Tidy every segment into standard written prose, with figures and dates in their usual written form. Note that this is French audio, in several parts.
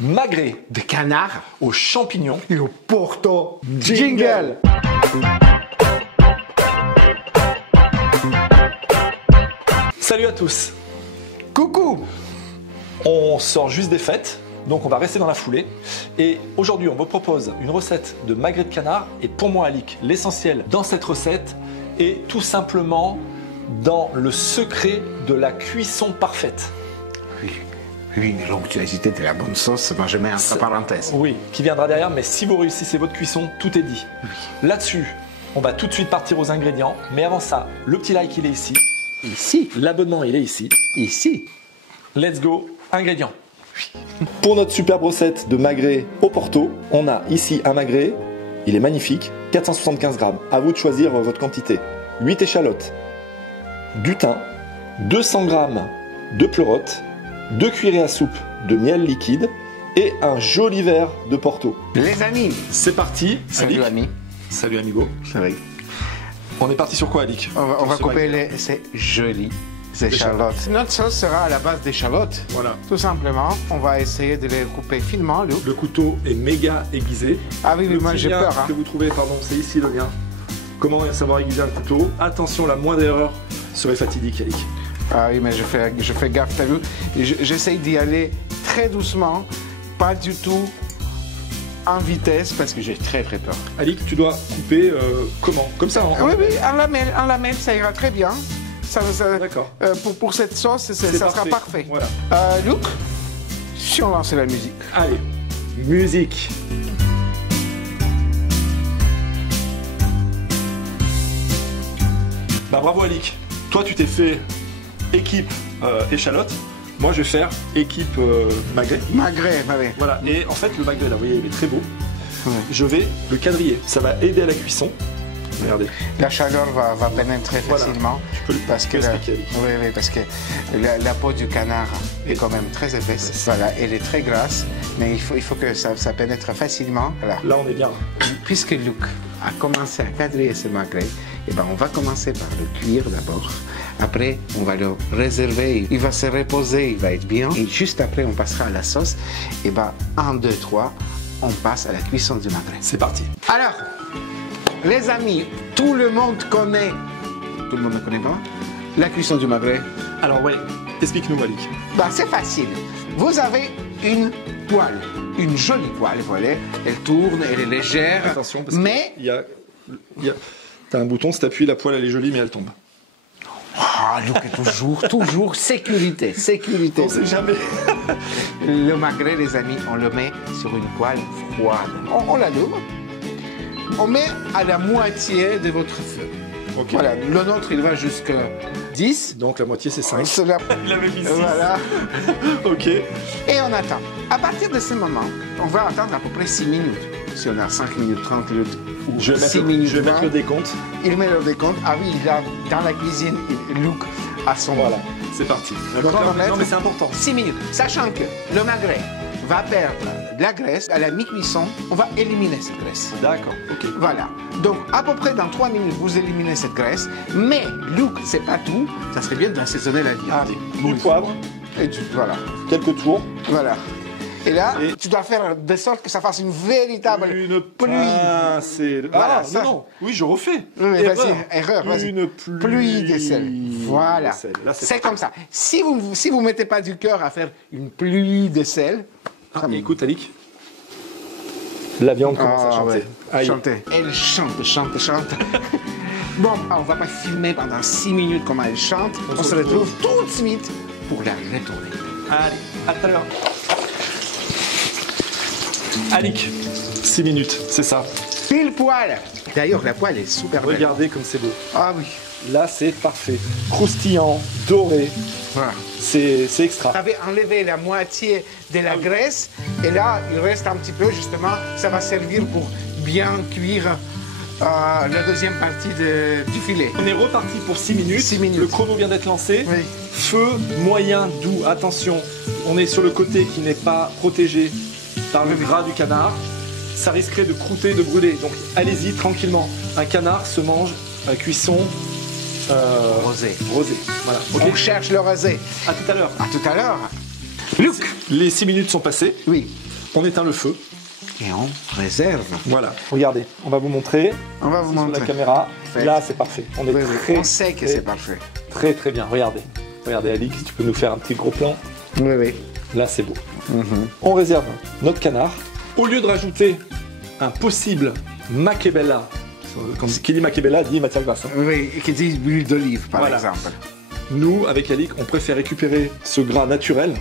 magret de canard aux champignons et au porto. Jingle. Salut à tous. Coucou. On sort juste des fêtes, donc on va rester dans la foulée. Et aujourd'hui, on vous propose une recette de magret de canard. Et pour moi, Alix, l'essentiel dans cette recette est tout simplement dans le secret de la cuisson parfaite. Oui, l'onctuosité de la bonne sauce, moi je mets entre parenthèses. Oui, qui viendra derrière, mais si vous réussissez votre cuisson, tout est dit. Oui. Là-dessus, on va tout de suite partir aux ingrédients. Mais avant ça, le petit like, il est ici. Ici. L'abonnement, il est ici. Ici. Let's go, ingrédients. Pour notre superbe recette de magret au Porto, on a ici un magret, il est magnifique, 475 grammes. À vous de choisir votre quantité. 8 échalotes, du thym, 200 grammes de pleurote, 2 cuillerées à soupe de miel liquide et un joli verre de Porto. Les amis. C'est parti. Salut Alix. ami. Salut amigo. Salut. On est parti sur quoi, Alix? On va couper ces jolies échalotes. Notre sauce sera à la base d'échalotes. Voilà. Tout simplement, on va essayer de les couper finement, Luc. Le couteau est méga aiguisé. Ah oui, Le moi petit j'ai lien peur. Hein. que vous trouvez, pardon, c'est ici le lien. Comment savoir aiguiser un couteau? Attention, la moindre erreur serait fatidique, Alix. Ah oui, mais je fais gaffe, t'as vu? J'essaye d'y aller très doucement, pas du tout en vitesse, parce que j'ai très très peur. Alix, tu dois couper comment? Comme ça, hein? Oui, en lamelle, ça ira très bien. D'accord. Pour cette sauce, ça sera parfait. Voilà. Luc, si on lance la musique. Allez, musique. Bah bravo Alix. Toi tu t'es fait équipe échalote. Moi je vais faire équipe magret. Magret, oui. Voilà. Et en fait le magret là, vous voyez, il est très beau. Ouais. Je vais le quadriller. Ça va aider à la cuisson. Regardez. La chaleur va pénétrer Voilà. facilement. Je peux parce que expliquer, Alix. oui, parce que la peau du canard est quand même très épaisse. Voilà, elle est très grasse, mais il faut que ça pénètre facilement. Voilà. Là on est bien. Puisque Luc a commencé à quadriller ce magret, eh ben on va commencer par le cuire d'abord. Après, on va le réserver. Il va se reposer, il va être bien. Et juste après, on passera à la sauce. Et ben 1, 2, 3, on passe à la cuisson du magret. C'est parti. Alors, les amis, tout le monde ne connaît pas la cuisson du magret. Alors ouais, explique-nous Alix. Ben, c'est facile. Vous avez une poêle, une jolie poêle, vous voyez. Elle tourne, elle est légère. Attention parce mais qu'il y a t'as un bouton, si t'appuies, la poêle elle est jolie mais elle tombe. ah, Luc est toujours sécurité. On sait jamais. Le magret, les amis, on le met sur une poêle froide. On l'allume. On met à la moitié de votre feu. Ok. Voilà, le nôtre, il va jusqu'à 10. Donc la moitié c'est 5. Cela... Il avait mis 6. Voilà. Ok. Et on attend. À partir de ce moment, on va attendre à peu près 6 minutes. Si on a 5 minutes 30 minutes ou Je vais 6 mettre, minutes je vais 20, mettre le décompte. il met le décompte. Ah oui, il a dans la cuisine, Luc à son Voilà, c'est parti. Donc, on va non mettre mais c'est important. 6 minutes. Sachant que le magret va perdre de la graisse, à la mi-cuisson, on va éliminer cette graisse. D'accord, ok. Voilà. Donc, à peu près dans 3 minutes, vous éliminez cette graisse. Mais, Luc, c'est pas tout. Ça serait bien d'assaisonner la viande. Ah, du poivre, Et voilà. quelques tours. Voilà. Et là, Et- tu dois faire de sorte que ça fasse une véritable Une pluie. Ah, c'est... Voilà, ah, ça. non. Oui, je refais. Oui, vas-y, erreur, vas-y. Une Pluie de sel. Voilà. de sel. Là, C'est comme ça. Si vous mettez pas du cœur à faire une pluie de sel, Ah, ça me- écoute, Alix. La viande commence à Ah, chanter. ouais. Aïe. Chanter. Elle chante. Bon, on va pas filmer pendant 6 minutes comment elle chante. On se retrouve tout de suite pour la retourner. Allez, à tout à l'heure. Alix, 6 minutes, c'est ça. Pile poil. D'ailleurs, la poêle est super belle. Regardez comme c'est beau. Ah oui. Là, c'est parfait. Croustillant, doré, Voilà. c'est extra. Vous avez enlevé la moitié de la graisse et là, il reste un petit peu, justement, ça va servir pour bien cuire la deuxième partie du filet. On est reparti pour 6 minutes. 6 minutes. Le chrono vient d'être lancé. Oui. Feu moyen doux. Attention, on est sur le côté qui n'est pas protégé par le gras du canard. Ça risquerait de croûter, de brûler. Donc allez-y tranquillement. Un canard se mange à cuisson Rosé. rosée. Voilà. On Ok. cherche le rosé. À tout à l'heure. À tout à l'heure. Luc. Les 6 minutes sont passées. Oui. On éteint le feu. Et on réserve. Voilà. Regardez, on va vous montrer. On va vous sur montrer. la caméra. Fait. Là, c'est parfait. On est Oui, très, on sait que c'est parfait. Très, très bien. Regardez. Regardez, Alix, tu peux nous faire un petit gros plan. Oui, oui. Là, c'est beau. On réserve notre canard. Au lieu de rajouter un possible makebella, qui dit makebella dit matière grasse. Oui, qui dit huile d'olive, par Voilà. exemple. Nous, avec Alix, on préfère récupérer ce gras naturel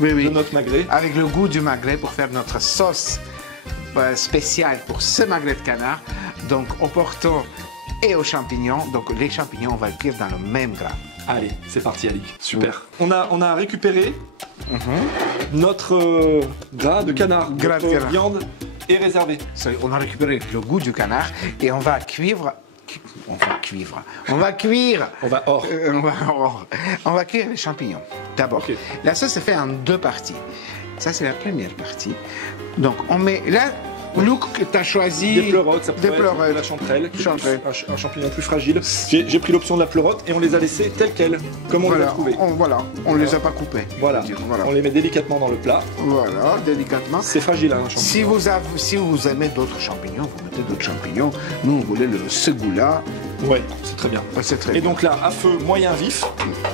Oui, de oui. notre magret. Avec le goût du magret pour faire notre sauce spéciale pour ce magret de canard. Donc, au porto et aux champignons. Donc, les champignons, on va le cuire dans le même gras. Allez, c'est parti, Alix. Super. On a récupéré notre gras de canard. Gras de Notre canard. viande est réservée. On a récupéré le goût du canard et on va cuire. On va cuire. On va hors. On va cuire les champignons. D'abord, Ok. la sauce se fait en 2 parties. Ça, c'est la première partie. Donc, on met là. Luc, tu as choisi. Des pleurotes, ça Des pourrait être pleurotes. de la chanterelle, qui est Chanterelle. un champignon plus fragile. J'ai pris l'option de la pleurote et on les a laissées telles quelles, comme on les a trouvées. On ne les a pas coupés. Voilà. On les met délicatement dans le plat. Voilà, délicatement. C'est fragile, hein, un champignon. Si vous aimez d'autres champignons, vous mettez d'autres champignons. Nous, on voulait ce goût-là. Ouais, c'est très bien. C'est très Et bien. donc là, à feu moyen vif,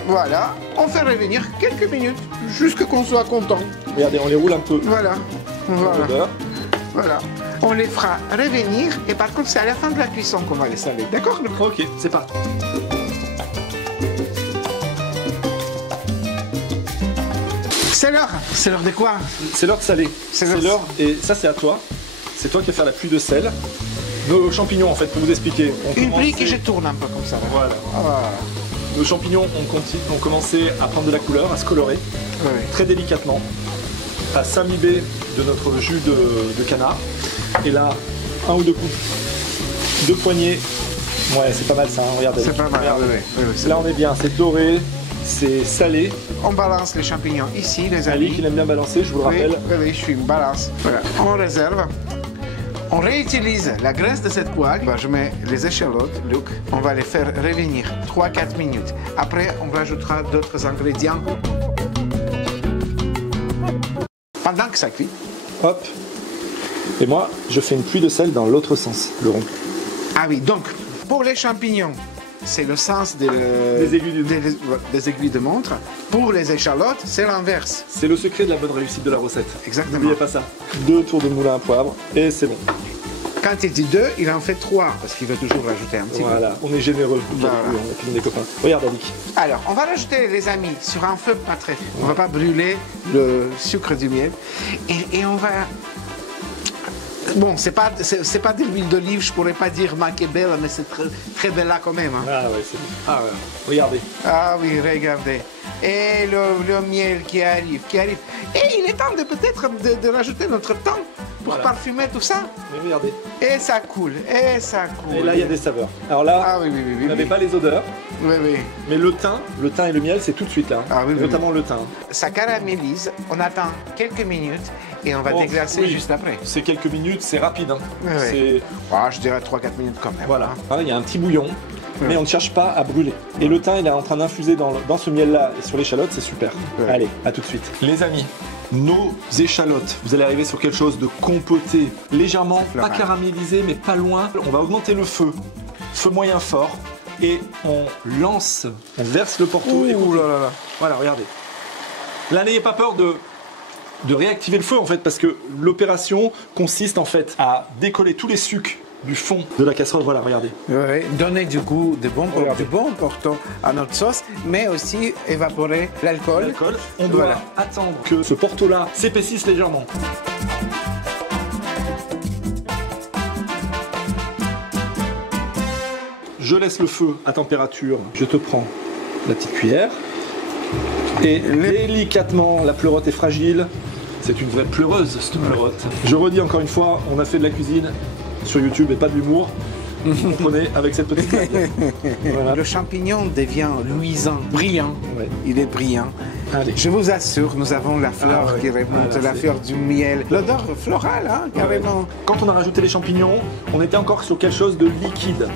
Voilà, on fait revenir quelques minutes, jusqu'à qu'on soit content. regardez, on les roule un peu Voilà, dans le voilà, beurre. voilà. On les fera revenir et par contre, c'est à la fin de la cuisson qu'on va les saler. D'accord, Luc? Ok, c'est parti. C'est l'heure de quoi? C'est l'heure de saler. C'est C'est l'heure- l'heure, et ça c'est à toi. C'est toi qui vas faire la pluie de sel. Nos champignons, en fait, pour vous expliquer. ont Une commencé- brique et je tourne un peu comme ça. Là. Voilà. Ah, Nos champignons ont commencé à prendre de la couleur, à se colorer, oui. très délicatement, à s'imbiber de notre jus de canard. Et là, un ou deux coups, 2 poignées. Ouais, c'est pas mal ça, hein, regardez. C'est pas mal. Regardez. Oui, oui, oui, c'est Là, on est bien, c'est doré, c'est salé. On balance les champignons ici, les Ali amis. qui aime bien balancer, je vous le Oui, rappelle. oui, oui, je suis une balance. Voilà. On réserve. On réutilise la graisse de cette poêle. Bah, je mets les échalotes, Luc. On va les faire revenir 3-4 minutes. Après, on rajoutera d'autres ingrédients. Pendant que ça cuit. Hop. Et moi, je fais une pluie de sel dans l'autre sens, le rond. Ah oui, donc, pour les champignons, c'est le sens Des aiguilles de- des aiguilles de montre. Pour les échalotes, c'est l'inverse. C'est le secret de la bonne réussite de la recette. Exactement. N'oubliez pas ça. 2 tours de moulin à poivre et c'est bon. Quand il dit 2, il en fait 3, parce qu'il veut toujours rajouter un petit peu. Voilà, on est généreux. Voilà. On est des copains. Regarde, Alix. Alors, on va rajouter, les amis, sur un feu pas très... On va pas brûler le sucre du miel. Et on va... Bon, c'est pas de l'huile d'olive, je pourrais pas dire makebella, mais c'est très, très bella quand même. Hein. Ah ouais, c'est bon. Ah ouais, regardez. Ah oui, regardez. Et le miel qui arrive. Et il est temps de peut-être de rajouter notre thym pour Voilà. parfumer tout ça. Mais regardez. Et ça coule. Et là, il y a des saveurs. Alors là, Ah oui, oui, oui. vous oui, n'avez oui. pas les odeurs, Oui, oui. mais le thym et le miel, c'est tout de suite là. Ah oui, oui, Notamment le thym. Ça caramélise. On attend quelques minutes et on va Oh, déglacer oui. juste après. C'est quelques minutes, c'est rapide. Hein. Oui, oui. C'est... Ah, je dirais 3-4 minutes quand même. Voilà. hein. Ah, il y a un petit bouillon, mais on ne cherche pas à brûler. Et le thym, il est en train d'infuser dans ce miel-là et sur l'échalote, c'est super. Ouais. Allez, à tout de suite. Les amis, nos échalotes, vous allez arriver sur quelque chose de compoté, légèrement, pas Floral. caramélisé, mais pas loin. On va augmenter le feu moyen fort, et on lance, on verse le porto. et Ouh là là là. voilà, regardez. Là, n'ayez pas peur de réactiver le feu en fait, parce que l'opération consiste en fait à décoller tous les sucs du fond de la casserole. Voilà, regardez. Oui, donner du goût, du bon Regardez. porto à notre sauce, mais aussi évaporer l'alcool. L'alcool. On doit Voilà. attendre que ce porto-là s'épaississe légèrement. Je laisse le feu à température. Je te prends la petite cuillère. Et délicatement, la pleurote est fragile. C'est une vraie pleureuse, cette pleurote. Je redis encore une fois, on a fait de la cuisine sur YouTube et pas de l'humour. Vous comprenez, avec cette petite blague. Voilà. Le champignon devient luisant, brillant. Ouais. Il est brillant. Allez. Je vous assure, nous avons la fleur Ah ouais. qui remonte, Ah, là, la c'est- fleur du miel, l'odeur florale, hein, carrément. Quand on a rajouté les champignons, on était encore sur quelque chose de liquide.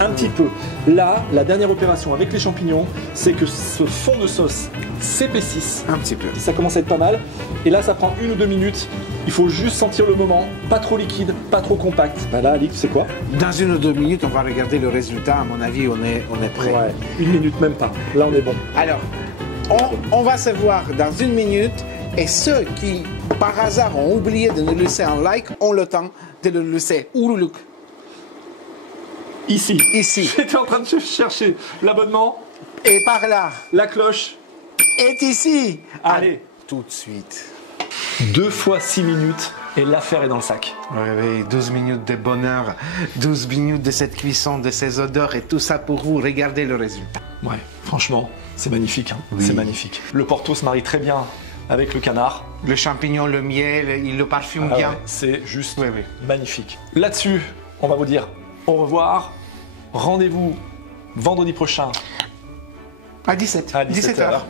un petit peu. Là, la dernière opération avec les champignons, c'est que ce fond de sauce s'épaississe. Un petit peu. Ça commence à être pas mal. Et là, ça prend 1 ou 2 minutes. Il faut juste sentir le moment. Pas trop liquide, pas trop compact. Bah là, Ali, tu sais quoi? Dans 1 ou 2 minutes, on va regarder le résultat. À mon avis, on est prêt. Ouais, 1 minute même pas. Là, on est bon. Alors, on va se voir dans 1 minute. Et ceux qui, par hasard, ont oublié de nous laisser un like, ont le temps de le laisser. Où, Luc? Ici. Ici. J'étais en train de chercher l'abonnement. Et par là. La cloche. Est ici. Allez. Tout de suite. 2 fois 6 minutes et l'affaire est dans le sac. Oui, 12 minutes de bonheur, 12 minutes de cette cuisson, de ces odeurs et tout ça pour vous. Regardez le résultat. Ouais, franchement, c'est magnifique. Hein. Oui. C'est magnifique. Le Porto se marie très bien avec le canard. Le champignon, le miel, il le parfume bien. Ouais, c'est juste Oui. magnifique. Là-dessus, on va vous dire au revoir. Rendez-vous vendredi prochain À 17. à 17h.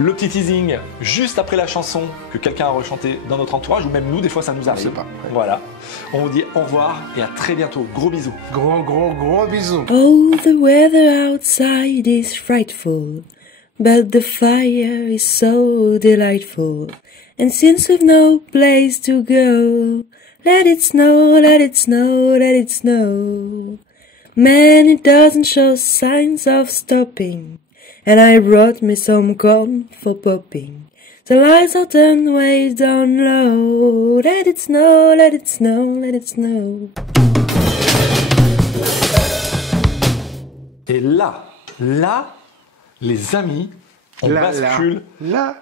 Le petit teasing juste après la chanson que quelqu'un a rechantée dans notre entourage, ou même nous, des fois ça nous arrive. sait pas, ouais. Voilà. On vous dit au revoir et à très bientôt. Gros bisous. Gros bisous. Oh, the weather outside is frightful, but the fire is so delightful. And since we've no place to go, let it snow, let it snow, let it snow. Man, it doesn't show signs of stopping. And I brought me some corn for popping. The lights are turned way down low. Let it snow, let it snow, let it snow. Et là, les amis, on bascule. La.